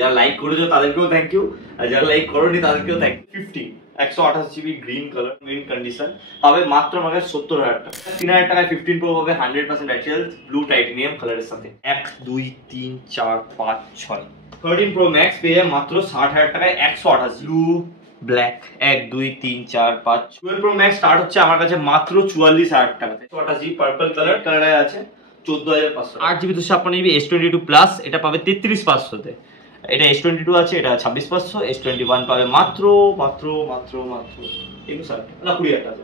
যারা লাইক করেছো তাদেরকেও থ্যাংক ইউ, আর যারা লাইক করোনি তাদেরকেও thank you. 128 GB green colour mint condition পাবে মাত্র আমাকে 70,000 টাকা। 3,000 টাকায় 15 প্রো পাবে 100% ব্যাটারি, ব্লু টাইটেনিয়াম কালারের সাথে। 1 2 3 4 5 6 13 প্রো ম্যাক্স পেয়ে যায় মাত্র 60,000 টাকায় 128 blue black. 1 2 3 4 5 12 pro max start হচ্ছে আমার কাছে মাত্র 44,000 টাকাতে। 128 পার্পল কালারে আছে 14,500। 8 GB 256 GB S22 প্লাস এটা পাবে 33,500 তে। এটা S22 আছে, এটা 26,500। S21 পাবে মাত্র 21,000 না 20,000 টাকা।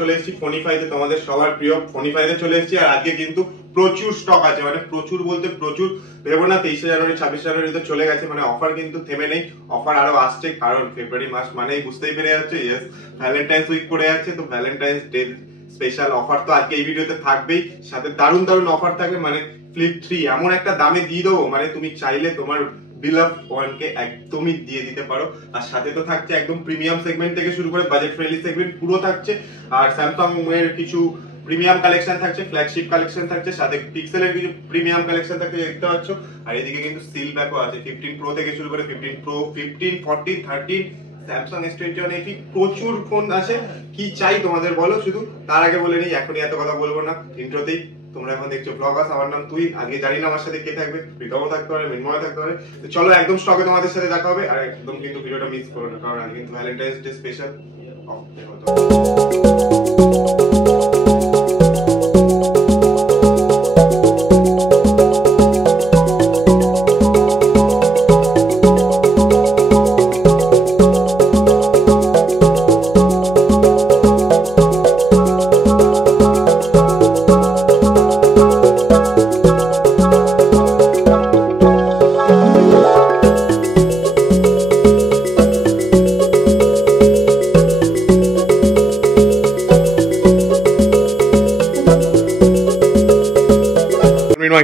চলে এসেছি ফোনিফাইতে, তোমাদের সবার প্রিয় ফোনিফাইতে চলে এসেছি। আর আজকে কিন্তু প্রচুর স্টক আছে, মানে প্রচুর বলতে প্রচুর। ভেবো না 23 জানুয়ারি 26 জানুয়ারি তো চলে গেছে, মানে অফার কিন্তু থেমে নেই, অফার আরো আসছে। কারণ ফেব্রুয়ারি মাস মানেই বুঝতেই পেরে যাচ্ছে, ইয়েস ভ্যালেন্টাইন্স উইক পড়ে যাচ্ছে। তো ভ্যালেন্টাইন্স ডে স্পেশাল অফার তো আজকে এই ভিডিওতে থাকবেই, সাথে দারুণ দারুণ অফার থাকবে। মানে ফ্লিপ 3 এমন একটা দামে দিয়ে দেবো, মানে তুমি চাইলে তোমার বিলাভ ওয়ানকে একদমই দিয়ে দিতে পারো। আর সাথে তো থাকছে একদম প্রিমিয়াম সেগমেন্ট থেকে শুরু করে বাজেট ফ্রেন্ডলি সেগমেন্ট পুরো থাকছে। আর স্যামসাং এর কিছু প্রিমিয়াম কালেকশন থাকছে, ফ্ল্যাগশিপ কালেকশন থাকছে, সাথে পিক্সেলের কিছু প্রিমিয়াম কালেকশন থাকছে দেখতে পাচ্ছ। আর এদিকে কিন্তু সিল ব্যাকও আছে 15 প্রো থেকে শুরু করে 15 প্রো 15 14 13 স্যামসাং S21 এই প্রচুর ফোন আছে। কি চাই তোমাদের বলো শুধু। তার আগে বলে নিই, এখনই এত কথা বলবো না, ইন্ট্রোতেই। তোমরা এখন দেখছো ব্লগার্স, আমার নাম তুই। আগে জানি না আমার সাথে কে থাকবে, প্রীতমও থাকতে পারে, মিনময় থাকতে পারে। তো চলো একদম স্টকে তোমাদের সাথে দেখা হবে। আর একদম কিন্তু ভিডিওটা মিস করো না, কারণ আজকে কিন্তু ভ্যালেন্টাইন্স ডে স্পেশাল।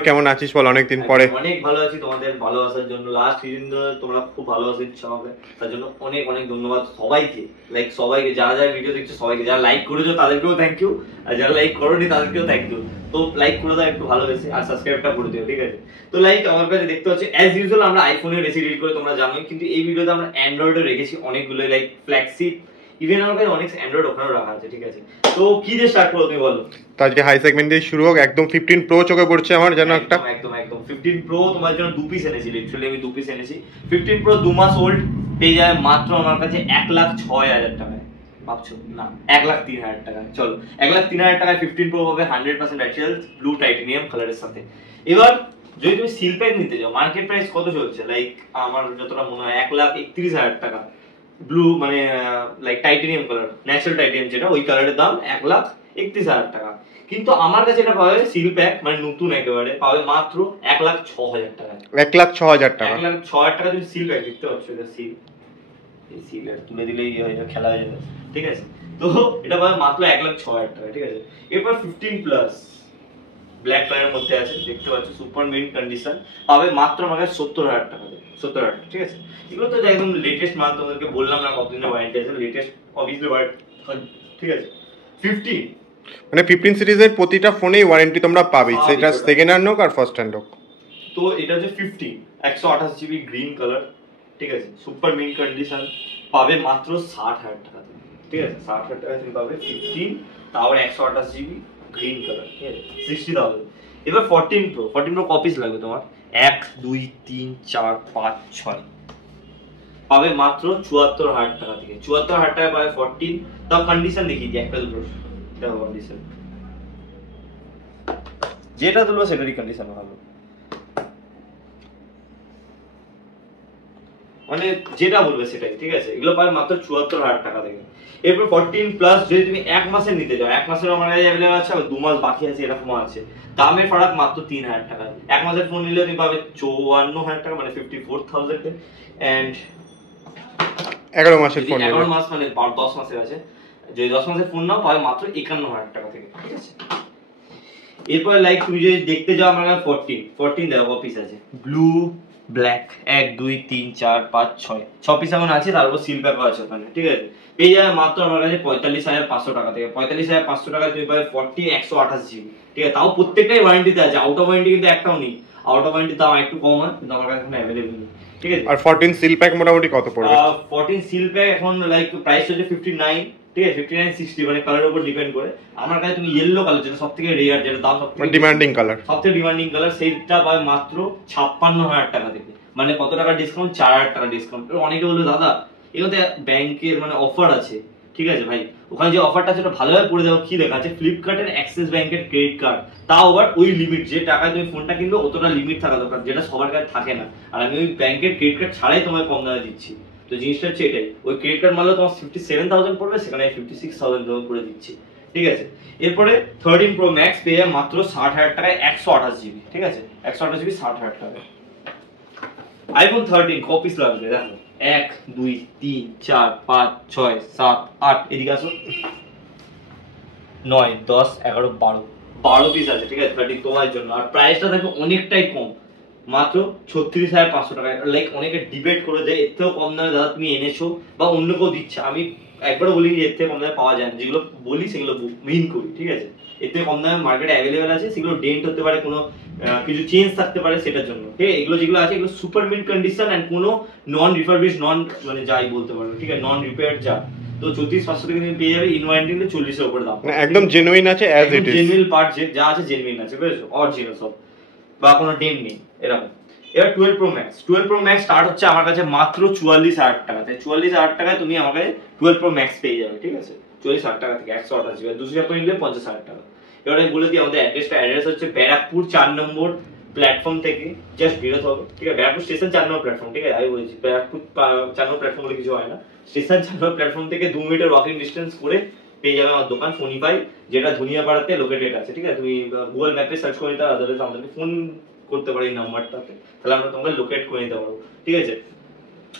কেমন আছিস বল, অনেকদিন পরে? অনেক ভালো আছি, তোমাদের ভালোবাসার জন্য। লাস্ট সিজন ধরে তোমরা খুব ভালোবাসা দিচ্ছ আমাকে, তার জন্য অনেক অনেক ধন্যবাদ সবাইকে। লাইক সবাইকে, যারা যারা ভিডিও দেখছো সবাইকে, যারা লাইক করেছো তাদেরকেও থ্যাংক ইউ, আর যারা লাইক করোনি তাদেরকেও থ্যাংক ইউ। তো লাইক করে দাও একটু ভালোবেসে, আর সাবস্ক্রাইবটা করে দিও, ঠিক আছে? তো লাইক আমার কাছে দেখতে হচ্ছে অ্যাজ ইউজুয়াল আমরা আইফোনে বেশি রিড করে তোমরা জানোই, কিন্তু এই ভিডিওতে আমরা অ্যান্ড্রয়েডে রেখেছি অনেকগুলো, লাইক ফ্ল্যাগশিপ, ইভেন আমার কাছে অনেক অ্যান্ড্রয়েড ওখানেও রাখা আছে, ঠিক আছে? তো কি দিয়ে স্টার্ট করো তুমি বলো? তো আজকে হাই সেগমেন্ট দিয়ে শুরু হোক। একদম 15 প্রো চোখে পড়ছে আমার, জানো একটা একদম 15 প্রো তোমার জন্য 2 পিস এনেছি, লিটারালি আমি 2 পিস এনেছি। 15 প্রো 2 মাস ওল্ড পেয়ে যায় মাত্র আমার কাছে 1,06,000 টাকায়। ভাবছো না 1,03,000 টাকা। চলো 1,03,000 টাকায় 15 প্রো পাবে 100% ব্যাটারি, ব্লু টাইটেনিয়াম কালারের সাথে। এবার যদি তুমি সিল প্যাক নিতে যাও, মার্কেট প্রাইস কত চলছে? লাইক আমার যতটা মনে হয় 1,31,000 টাকা। ব্লু মানে like titanium colour, natural titanium যেটা, ওই কালারের দাম 1,31,000 টাকা। কিন্তু আমার কাছে এটা পাবে সিল প্যাক, মানে নতুন একেবারে পাবে মাত্র 1,06,000 টাকা। 1,06,000 টাকা, 1,06,000 টাকা তুমি সিল প্যাক দেখতে পাচ্ছ। এটা সিল, এই সিল তুলে দিলেই খেলা হয়ে যাবে, ঠিক আছে? তো এটা পাবে মাত্র 1,06,000 টাকা, ঠিক আছে? এরপর 15 প্লাস ব্ল্যাক কালারের মধ্যে আছে, দেখতে পাচ্ছ, সুপার মিন্ট কন্ডিশন পাবে মাত্র আমার কাছে 70,000 টাকা, 70,000 টাকা, ঠিক আছে? এগুলো তো একদম লেটেস্ট মাল, তোমাদেরকে বললাম না কতদিনের ওয়ারেন্টি আছে, লেটেস্ট অবভিয়াসলি ওয়ারেন্টি, ঠিক আছে? 15 মানে 15 সিরিজের প্রতিটা ফোনেই ওয়ারেন্টি তোমরা পাবে, সেটা সেকেন্ড হ্যান্ড হোক আর ফার্স্ট হ্যান্ড হোক। তো এটা হচ্ছে 15 128 GB গ্রিন কালার, ঠিক আছে? সুপার মিন্ট কন্ডিশন পাবে মাত্র 60,000 টাকা, ঠিক আছে? 60,000 টাকা তুমি পাবে 15, তাও 128 GB গ্রিন কালার, ঠিক আছে? 60,000। এবার 14 প্রো কপিস লাগবে তোমার। 1 2 3 4 5 6 পাবে মাত্র 74,000 টাকা থেকে। 74,000 টাকা পাবে 14। তাও কন্ডিশন দেখিয়ে দিই একটা দুটো, দেখো কন্ডিশন যেটা তুলবো সেটারই কন্ডিশন ভালো। মানে যেটা বলবে সেটাই, ঠিক আছে। এগুলো পাবে মাত্র 74,000 টাকা থেকে। এরপর 14 প্লাস যদি তুমি 1 মাসের নিতে চাও, 1 মাসের আমার কাছে অ্যাভেলেবল আছে, আর 2 মাস বাকি আছে, এরকমও আছে। দামের ফারাক মাত্র 3,000 টাকা। 1 মাসের ফোন নিলে তুমি পাবে 54,000 টাকা, মানে 54,000 এ। এন্ড 11 মাসের ফোন 11 মাস মানে 10 মাসের আছে, যদি 10 মাসের ফোন নাও পাবে মাত্র 51,000 টাকা থেকে, ঠিক আছে। এরপর লাইক তুমি যদি দেখতে যাও আমার কাছে 14 দেখো পিস আছে, ব্লু ব্ল্যাক 1 2 3 4 5 6 পিস এখন আছে, তারপর সিল প্যাকও আছে ওখানে, ঠিক আছে। এই যায় মাত্র আমার কাছে 45,500 টাকা থেকে। 45,500 টাকায় তুমি পাবে 40 128 জিবি, ঠিক আছে। তাও প্রত্যেকটাই ওয়ারেন্টিতে আছে, আউট অফ ওয়ারেন্টি কিন্তু একটাও নেই। আউট অফ ওয়ারেন্টির দাম একটু কম হয়, কিন্তু আমার কাছে এখন অ্যাভেলেবল নেই, ঠিক আছে। আর 14 সিল প্যাক মোটামুটি কত পড়বে? 14 সিল প্যাক এখন লাইক প্রাইস হচ্ছে 59, ঠিক আছে। 59 60 মানে কালারের উপর ডিপেন্ড করে। আমার কাছে তুমি ইয়েলো কালার, যেটা সবথেকে রেয়ার, যেটা দাম সবথেকে ডিমান্ডিং কালার, সবথেকে ডিমান্ডিং কালার, সেইটা পাবে মাত্র 56,000 টাকা থেকে। মানে কত টাকা ডিসকাউন্ট? 4,000 টাকা ডিসকাউন্ট। অনেকে বলবে দাদা এগুলোতে ব্যাংকের মানে অফার আছে, ঠিক আছে ভাই। ওখানে যে অফারটা আছে ওটা ভালোভাবে পড়ে দেখো কি লেখা আছে, ফ্লিপকার্টের অ্যাক্সিস ব্যাংকের ক্রেডিট কার্ড, তাও আবার ওই লিমিট, যে টাকায় তুমি ফোনটা কিনবে অতটা লিমিট থাকা দরকার, যেটা সবার কাছে থাকে না। আর আমি ওই ব্যাংকের ক্রেডিট কার্ড ছাড়াই তোমায় কম দামে দিচ্ছি। তো জিনিসটা হচ্ছে এটাই, ওই ক্রেডিট কার্ড মারলে তোমার 57,000 পড়বে, সেখানে 56,000 করে দিচ্ছি, ঠিক আছে। এরপরে 13 প্রো ম্যাক্স পেয়ে যায় মাত্র 60,000 টাকায় 128 জিবি, ঠিক আছে। 128 জিবি 60,000 টাকায়। আইফোন 13 কপিস লাগবে দেখো, 1 2 3 4 5 6 7 8, এদিকে আসো, 9 10 11 12 পিস আছে, ঠিক আছে। 13 তোমার জন্য। আর প্রাইসটা দেখো অনেকটাই কম, মাত্র 36,500 টাকা। লাইক অনেকে ডিবেট করে যে এর থেকেও কম দামে দাদা তুমি এনেছো বা অন্য কেউ দিচ্ছে, আমি একবারও বলি এর থেকে কম দামে পাওয়া যায় না। যেগুলো বলি সেগুলো মিন করি, ঠিক আছে। এর থেকে কম দামে মার্কেটে অ্যাভেলেবেল আছে, সেগুলো ডেন্ট হতে পারে, কোনো কিছু চেঞ্জ থাকতে পারে, সেটার জন্য, ঠিক আছে। এগুলো যেগুলো আছে এগুলো সুপার মিন্ট কন্ডিশন এন্ড কোনো নন রিফারবিশ, নন মানে যাই বলতে পারবে, ঠিক আছে, নন রিপেয়ার যা। তো 34,500 থেকে তুমি পেয়ে যাবে, ইনওয়ারেন্টি 40 এর উপরে দাম, মানে একদম জেনুইন আছে, as it is genuine part যা আছে জেনুইন আছে, বুঝেছো, অরিজিনাল সব, বা কোনো ডেন্ট নেই এরকম। এবার 12 প্রো ম্যাক্স স্টার্ট হচ্ছে আমার কাছে মাত্র 44,000 টাকা থেকে। 44,000 টাকায় তুমি আমাকে 12 প্রো ম্যাক্স পেয়ে যাবে, ঠিক আছে। 44,000 টাকা থেকে 128 জিবি, 256 নিলে 50,000 টাকা। এবার আমি বলে দিই আমাদের অ্যাড্রেস হচ্ছে ব্যারাকপুর 4 নম্বর প্ল্যাটফর্ম থেকে জাস্ট বেরোতে হবে, ঠিক আছে। ব্যারাকপুর স্টেশন 4 নম্বর প্ল্যাটফর্ম, ঠিক আছে। আমি বলছি ব্যারাকপুর 4 নম্বর প্ল্যাটফর্ম বলে কিছু হয় না, স্টেশন 4 নম্বর প্ল্যাটফর্ম থেকে 2 মিনিটের ওয়াকিং ডিস্টেন্স করে পেয়ে যাবে আমার দোকান ফোনিফাই, যেটা ধুনিয়াপাড়াতে লোকেটেড আছে, ঠিক আছে। তুমি গুগল ম্যাপে সার্চ করে নিতে, আদারওয়াইজ আমাদেরকে ফোন করতে পারি এই নাম্বারটাতে, তাহলে আমরা তোমাকে লোকেট করে নিতে পারবো, ঠিক আছে।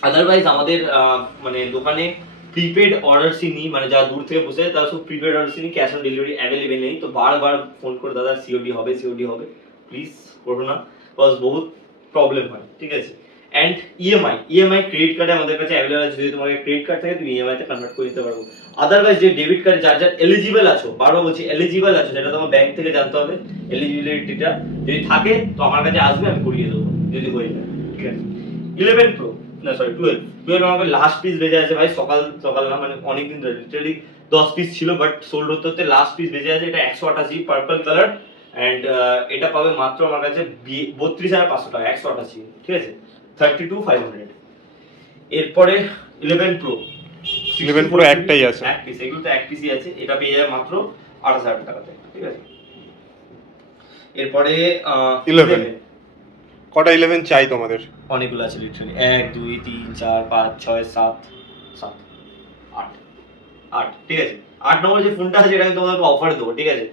আদারওয়াইজ আমাদের মানে দোকানে প্রিপেড অর্ডারসি নিই, মানে যারা দূর থেকে বসে তারা সব প্রিপেড অর্ডারসি নিই, ক্যাশ অন ডেলিভারি অ্যাভেলেবেল নেই। তো বারবার ফোন করে দাদা সিওডি হবে, প্লিজ করো না, বিকজ বহুত প্রবলেম হয়, ঠিক আছে। এন্ড ইএমআই ক্রেডিট কার্ডে আমাদের কাছে অ্যাভেলেবল আছে। যদি তোমার ক্রেডিট কার্ড থাকে তুমি ইএমআই তে কনভার্ট করে নিতে পারবো। আদারওয়াইজ যে ডেবিট কার্ড যার যার এলিজিবল আছো, বারবার বলছি এলিজিবল আছো, সেটা তোমার ব্যাংক থেকে জানতে হবে এলিজিবিলিটিটা। যদি থাকে তো আমার কাছে আসবে, আমি করিয়ে দেবো যদি হয়ে যায়, ঠিক আছে। 11 প্রো না সরি 12 আমাকে লাস্ট পিস বেজে আছে ভাই, সকাল না মানে অনেকদিন ধরে, লিটারালি 10 পিস ছিল, বাট সোল্ড হতে লাস্ট পিস বেজে আছে। এটা 128 পার্পল কালার, এন্ড এটা পাবে মাত্র আমার কাছে 32,500 টাকা, 128, ঠিক আছে। 32,500। এরপরে 11 প্রো একটাই আছে, এক পিস, এগুলো তো এক পিসই আছে। এটা পেয়ে যাবে মাত্র 28,000 টাকাতে, ঠিক আছে। এরপরে 11 কটা 11 চাই তোমাদের? অনেকগুলো আছে লিটারালি, 1 2 3 4 5 6 7 8, ঠিক আছে। 8 নম্বর যে ফোনটা আছে এটা আমি তোমাকে অফার দেবো, ঠিক আছে।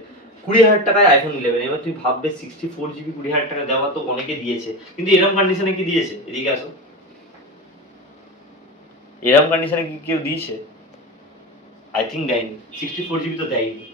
20,000 টাকায় আইফোন 11। এবার তুই ভাববে 64 জিবি 20,000 টাকা দেওয়া তো অনেকে দিয়েছে, কিন্তু এরকম কন্ডিশনে কি দিয়েছে? এদিকে আসো, এরকম কন্ডিশনে কি কেউ দিয়েছে? আই থিঙ্ক দেয়নি। 64 জিবি তো দেয়নি।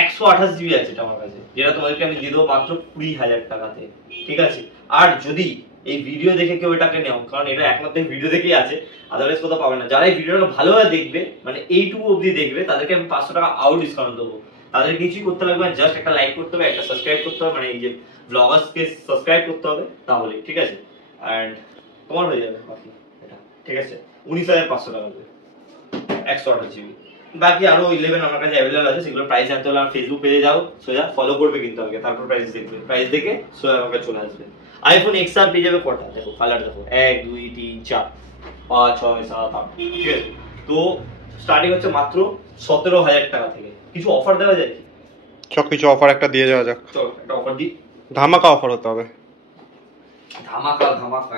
128 জিবি আছে এটা আমার কাছে, যেটা তোমাদেরকে আমি দিয়ে দেবো মাত্র 20,000 টাকাতে, ঠিক আছে। আর যদি এই ভিডিও দেখে কেউ এটাকে নেও, কারণ এটা একমাত্র ভিডিও দেখেই আছে, আদারওয়াইজ কোথাও পাবে না। যারা এই ভিডিওটা ভালোভাবে দেখবে, মানে এইটুকু অবধি দেখবে, তাদেরকে আমি 500 টাকা আউট ডিসকাউন্ট দেবো। তাদের কিছুই করতে লাগবে না, জাস্ট একটা লাইক করতে হবে, একটা সাবস্ক্রাইব করতে হবে, মানে এই যে ব্লগার্সকে সাবস্ক্রাইব করতে হবে, তাহলে ঠিক আছে। এন্ড তোমার হয়ে যাবে বাকি এটা, ঠিক আছে। 19,500 টাকা দেবে, 128 জিবি। বাকি আরো 11 আমার কাছে অ্যাভেলেবল আছে, সেগুলো প্রাইস জানতে হলে আমার ফেসবুক পেজে যাও, সোজা ফলো করবে কিন্তু আগে, তারপর প্রাইস দেখবে, প্রাইস দেখে সোজা আমাকে চলে আসবে। আইফোন এক্সআর পেয়ে যাবে কটা দেখো, কালার দেখো, 1 2 3 4 5 6 7 8, ঠিক আছে। তো স্টার্টিং হচ্ছে মাত্র 17,000 টাকা থেকে। কিছু অফার দেওয়া যায় কি? কিছু অফার একটা দিয়ে যাওয়া যাক। চলো একটা অফার দিই, ধামাকা অফার হতে হবে, ধামাকা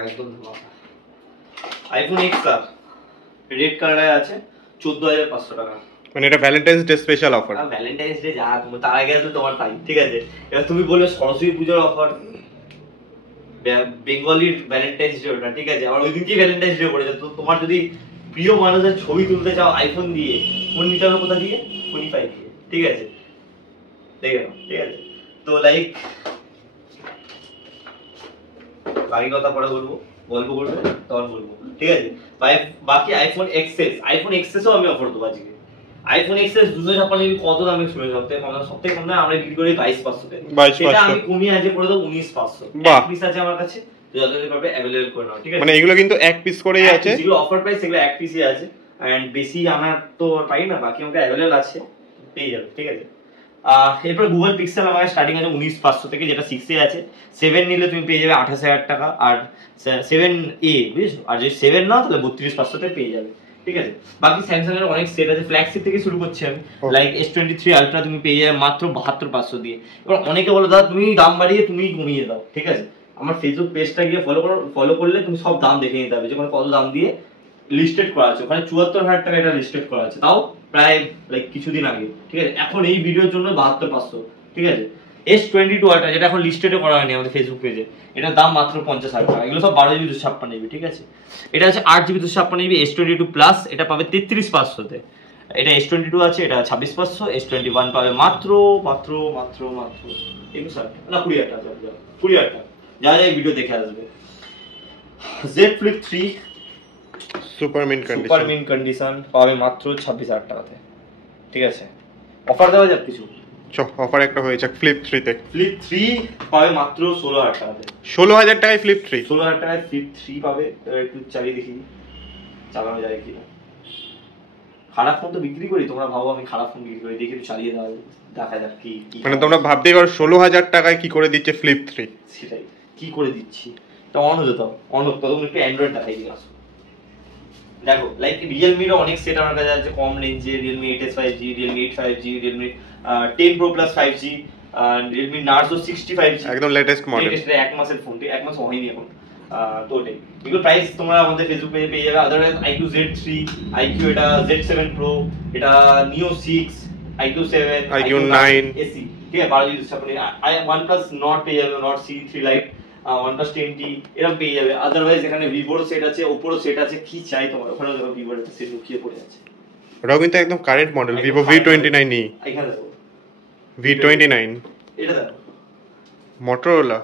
একদম ধামাকা। আইফোন এক্সআর রেড কালারে আছে 14,500 টাকা। মানে এটা Valentine's day special offer. Valentine's day যা তার আগে আসলে তোমার তাই, ঠিক আছে। এবার তুমি বলবে সরস্বতী পুজোর অফার, বেঙ্গলির ভ্যালেন্টাইন্স ডে ওটা, ঠিক আছে। আবার ওই দিনকে ভ্যালেন্টাইন্স ডে পড়েছে, তো তোমার যদি প্রিয় মানুষের ছবি তুলতে চাও আইফোন দিয়ে, ফোন নিতে হবে কোথা দিয়ে? 25 দিয়ে, ঠিক আছে। দেখে নাও, ঠিক আছে। তো লাইক বাকি কথা পরে বলবো, গল্প করবে তখন বলবো, ঠিক আছে। বাকি আইফোন এক্সেসও আমি অফার দেবো আজকে। আইফোন এক্সএস 256 কত দামে শুনে সবথেকে কম দামে আমরা বিক্রি করি 22,500 সেটা আমি কমিয়ে আজকে করে দেবো 19,500। এক পিস আছে আমার কাছে, যতদিন পারবে अवेलेबल করে নাও, ঠিক আছে। মানে এগুলো কিন্তু এক পিস করেই আছে, যেগুলো অফার প্রাইস সেগুলো এক পিসই আছে, এন্ড বেশি আমার তো পাই না, বাকি আমাকে अवेलेबल আছে, পেয়ে যাবে, ঠিক আছে। এরপর গুগল পিক্সেল আমার স্টার্টিং আছে 19,500 থেকে, যেটা 6 এ আছে। 7 নিলে তুমি পেয়ে যাবে 28,000 টাকা, আর 7A বুঝছো, আর যদি 7 নাও তাহলে 32,500 তে পেয়ে যাবে, ঠিক আছে। বাকি স্যামসাং এর অনেক সেট আছে, ফ্ল্যাগশিপ থেকে শুরু করছি আমি। লাইক S23 আলট্রা তুমি পেয়ে যাবে মাত্র 72,500 দিয়ে। এবার অনেকে বলো দাদা তুমি দাম বাড়িয়ে তুমি কমিয়ে দাও, ঠিক আছে। আমার ফেসবুক পেজটা গিয়ে ফলো করলে তুমি সব দাম দেখে নিতে হবে, যে কত দাম দিয়ে লিস্টেড করা আছে। ওখানে 74,000 টাকা এটা লিস্টেড করা আছে, তাও প্রায় লাইক কিছুদিন আগে, ঠিক আছে। এখন এই ভিডিওর জন্য 72,500, ঠিক আছে। S22 আলট্রা যেটা এখন লিস্টেডে করা হয়নি আমাদের ফেসবুক পেজে, এটার দাম মাত্র 50,000 টাকা। এগুলো সব 12GB 256GB, ঠিক আছে। এটা আছে 8GB 256GB S22 প্লাস, এটা পাবে 33,500 তে। এটা S22 আছে, এটা 26,500। S21 পাবে মাত্র 21,000 না 20,000 টাকা, 20,000 টাকা। যা যা ভিডিও দেখে আসবে। Z Flip 3 super mint condition পাবে মাত্র 26,000 টাকাতে, ঠিক আছে। অফার দেওয়া যাক কিছু, অফার একটা হয়েছে ফ্লিপ 3 তে। ফ্লিপ 3 পাবে মাত্র 16,000 টাকাতে। 16,000 টাকায় ফ্লিপ 3, 16,000 টাকায় ফ্লিপ 3 পাবে। একটু চালিয়ে দেখি চালানো যায় কিনা। খারাপ ফোন তো বিক্রি করি, তোমরা ভাবো আমি খারাপ ফোন বিক্রি করি, দেখি একটু চালিয়ে দাও, দেখা যাক কি। মানে তোমরা ভাবতেই পারো 16,000 টাকায় কি করে দিচ্ছে ফ্লিপ 3। সেটাই কি করে দিচ্ছি, এটা অন হতে দাও, অন হতে দাও। একটু অ্যান্ড্রয়েড দেখাই দিই, আসো দেখো। লাইক রিয়েলমিরও অনেক সেট আমার কাছে আছে কম রেঞ্জে, Realme 8S 5G, Realme 8 5G, Realme 10 Pro Plus 5G, Realme Narzo 65G, একদম লেটেস্ট মডেল। এটা এক মাসের ফোন, এক মাস হয়নি এখন। তো ওটাই, এগুলো প্রাইস তোমরা আমাদের ফেসবুক পেজে পেয়ে যাবে। আদারওয়াইজ IQ Z3, IQ এটা Z7 Pro, এটা Neo 6, IQ 7, IQ 9 AC, ঠিক আছে। 12GB 256। OnePlus Nord পেয়ে যাবে, Nord C3 Lite, OnePlus 10T এরকম পেয়ে যাবে। আদারওয়াইজ এখানে ভিভোর সেট আছে, ওপোর সেট আছে, কি চাই তোমার। ওখানেও দেখো ভিভোর একটা সেট লুকিয়ে পড়ে আছে, ওটাও কিন্তু একদম কারেন্ট মডেল, Vivo V29e। এখানে দেখো V29, এটা দেখো Motorola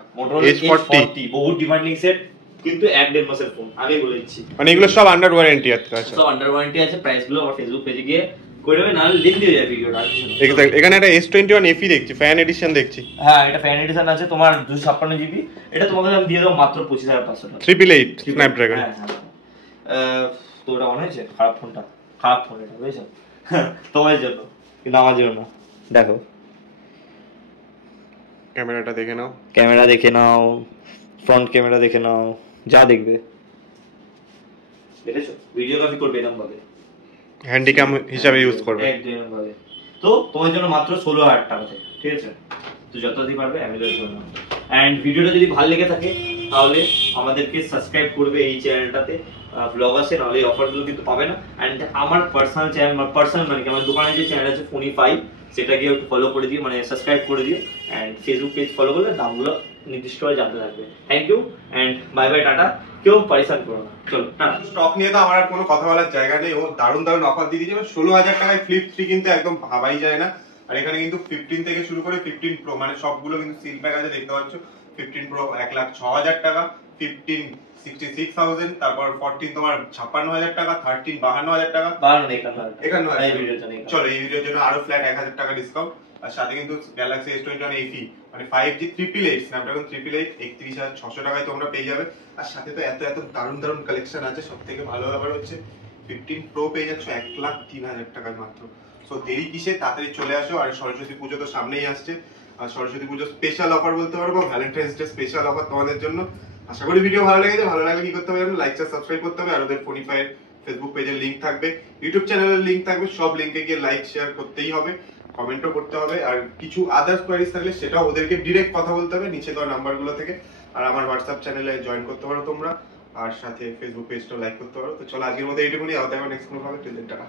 H40, বহু ডিমান্ডিং সেট, কিন্তু 1.5 মাসের ফোন, আমি বলে দিচ্ছি। মানে এগুলো সব আন্ডার ওয়ারেন্টি আছে, সব আন্ডার ওয়ারেন্টি আছে। প্রাইস গুলো আমার ফেসবুক পেজে গিয়ে করে দেবে, নাহলে লিংক দিয়ে যাবে ভিডিওটা। এক্স্যাক্ট, এখানে একটা S21 FE দেখছি, ফ্যান এডিশন দেখছি। হ্যাঁ, এটা ফ্যান এডিশন আছে তোমার 256GB। এটা তোমাকে আমি দিয়ে দেবো মাত্র 25,500 টাকা। 888 স্ন্যাপড্রাগন। তো ওটা অন হয়েছে, খারাপ ফোনটা, খারাপ ফোন এটা, বুঝেছো। তোমার জন্য, কিন্তু আমার জন্য না। দেখো ক্যামেরাটা দেখে নাও, ক্যামেরা দেখে নাও, ফ্রন্ট ক্যামেরা দেখে নাও, যা দেখবে দেখেছো। ভিডিওগ্রাফি করবে এরকম ভাবে, হ্যান্ডিক্যাম হিসাবে ইউজ করবে একদম ভাবে। তো তোমার জন্য মাত্র 16,000 টাকাতে, ঠিক আছে। তো যতদিন পারবে অ্যাভেলেবল করে নাও। এন্ড ভিডিওটা যদি ভালো লেগে থাকে তাহলে আমাদেরকে সাবস্ক্রাইব করবে এই চ্যানেলটাতে। ব্লগ আছে, নাহলে এই অফারগুলো কিন্তু পাবে না। এন্ড আমার পার্সোনাল চ্যানেল, মানে কি আমার দোকানে যে চ্যানেল আছে Phonify, সেটাকে একটু ফলো করে দিও, মানে সাবস্ক্রাইব করে দিও। এন্ড ফেসবুক পেজ ফলো করলে দামগুলো নির্দিষ্টভাবে জানতে থাকবে। Thank you and bye bye, tata. কেউ পরিশ্রম করো না, চলো টাটা। স্টক নিয়ে তো আমার আর কোনো কথা বলার জায়গা নেই, ও দারুণ দারুণ অফার দিয়ে দিয়েছে। 16,000 টাকায় ফ্লিপ 3 কিন্তু একদম ভাবাই যায় না। আর এখানে কিন্তু 15 থেকে শুরু করে 15 Pro, মানে সবগুলো কিন্তু সিল প্যাক আছে, দেখতে পাচ্ছ। 15 Pro 1,06,000 টাকা, 15 66,000, তারপর 14 তোমার 56,000 টাকা, 13 52,000 টাকা, 51,000। চলো এই ভিডিওর জন্য আরো ফ্ল্যাট 1,000 টাকা ডিসকাউন্ট। আর সাথে কিন্তু গ্যালাক্সি S21 FE, মানে 5G 888 স্ন্যাপড্রাগন 888 31,600 টাকায় তোমরা পেয়ে যাবে। আর সাথে তো এত এত দারুণ দারুণ কালেকশন আছে। সব থেকে ভালো ব্যাপার হচ্ছে 15 Pro পেয়ে যাচ্ছ 1,03,000 টাকায় মাত্র। সো দেরি কিসে, তাড়াতাড়ি চলে আসো। আর সরস্বতী পুজো তো সামনেই আসছে, আর সরস্বতী পুজো স্পেশাল অফার বলতে পারবো, ভ্যালেন্টাইন্স ডে স্পেশাল অফার তোমাদের জন্য। আশা করি ভিডিও ভালো লেগেছে। ভালো লাগলে কি করতে হবে, লাইক সাবস্ক্রাইব করতে হবে। আর ওদের Phonify এর ফেসবুক পেজের লিংক থাকবে, ইউটিউব চ্যানেলের লিংক থাকবে, সব লিংকে গিয়ে লাইক শেয়ার করতেই হবে, কমেন্টও করতে হবে। আর কিছু আদার্স কোয়ারিজ থাকলে সেটাও ওদেরকে ডিরেক্ট কথা বলতে হবে নিচে দেওয়া নাম্বারগুলো থেকে। আর আমার হোয়াটসঅ্যাপ চ্যানেলে জয়েন করতে পারো তোমরা। আর সাথে ফেসবুক পেজটাও লাইক করতে পারো। তো চলো আজকের মতো এইটুকুনি, আবার দেখো নেক্সট কোনো ভাবে। টাটা।